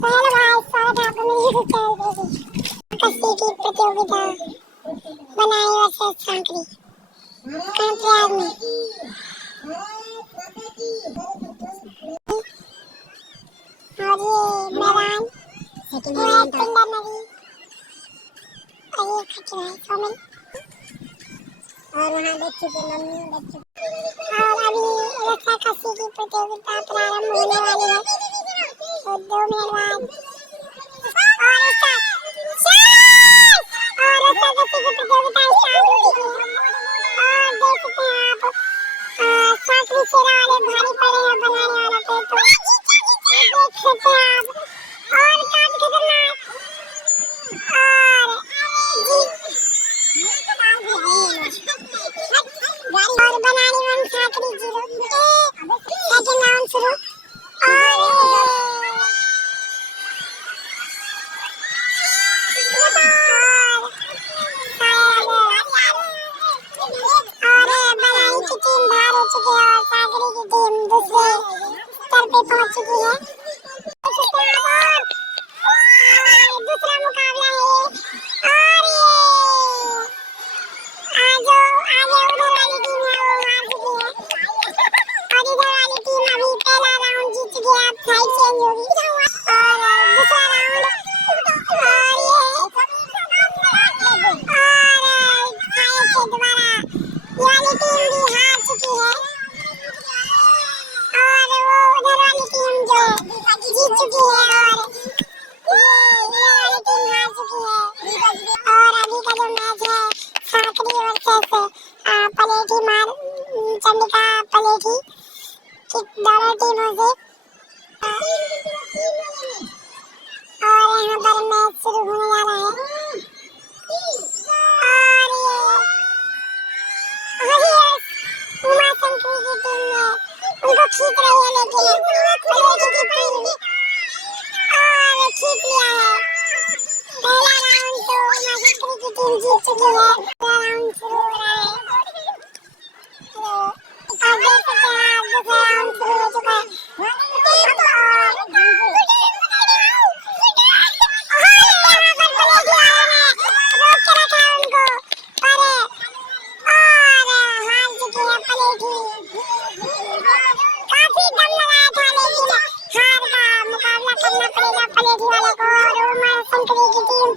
तो हेलो भाई, स्वागत है आपका मेरे यूट्यूब चैनल पे। कस्सी की प्रतियोगिता बनाई वर्सेस सांकरी प्रयाग में। और ये मैदान पिंडर नदी और ये खट्टी भाई सोमिल और वहाँ देख चुके मम्मी देख चुके। और अभी रस्सा कस्सी की प्रतियोगिता प्रारंभ होने वाली है, तो 2 मिनट बाद और स्टार्ट और रस्सा कस्सी की प्रतियोगिता स्टार्ट हो चुकी है। और देख सकते हैं आप सांकरी शेरा वाले भारी पड़े हैं बनाने वाला पे, तो देख सकते हैं आप। और काफी खतरनाक और बनानी वन सांकरी 0 सेकंड राउंड शुरू। और बनानी की टीम बाहर हो चुकी है और सांकरी की टीम दूसरे स्तर पे पहुंच चुकी है। दूसरा मुकाबला है और ये आगे उधर वाली टीम है वो हार चुकी है और इधर वाली टीम अभी पहला राउंड जीत चुकी है। अब साइड चेंज होगी और दूसरा राउंड दोबारा ये वाली टीम भी हार चुकी है और वो उधर वाली टीम जो जीत चुकी है और ये वाली टीम हार चुकी है। और अभी का जो मैच है सांकरी वर्सेस पलेठी मार चंडिका पलेठी की दोनों टीमों से, और यहाँ पर मैच शुरू होने जा रहा है। और ये उमा शंकरी की टीम ने उनको खींच रही है, लेकिन पलेठी की टीम और खींच लिया है। पहला राउंड तो उमा शंकरी की टीम जीत चुकी है। दूसरा राउंड शुरू हो रहा है। आप देख सकते हैं आप दूसरा राउंड शुरू हो चुका है। काफी दम लगाया था लेकिन हार का मुकाबला करना पड़ेगा पलेठी वाले को और उमा शंकरी की टीम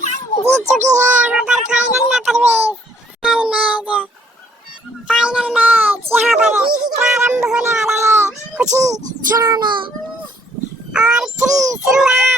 जीत चुकी है। यहाँ पर फाइनल में प्रवेश, फाइनल मैच यहाँ पर प्रारंभ होने वाला है कुछ ही क्षणों में। और 3 शुरुआत।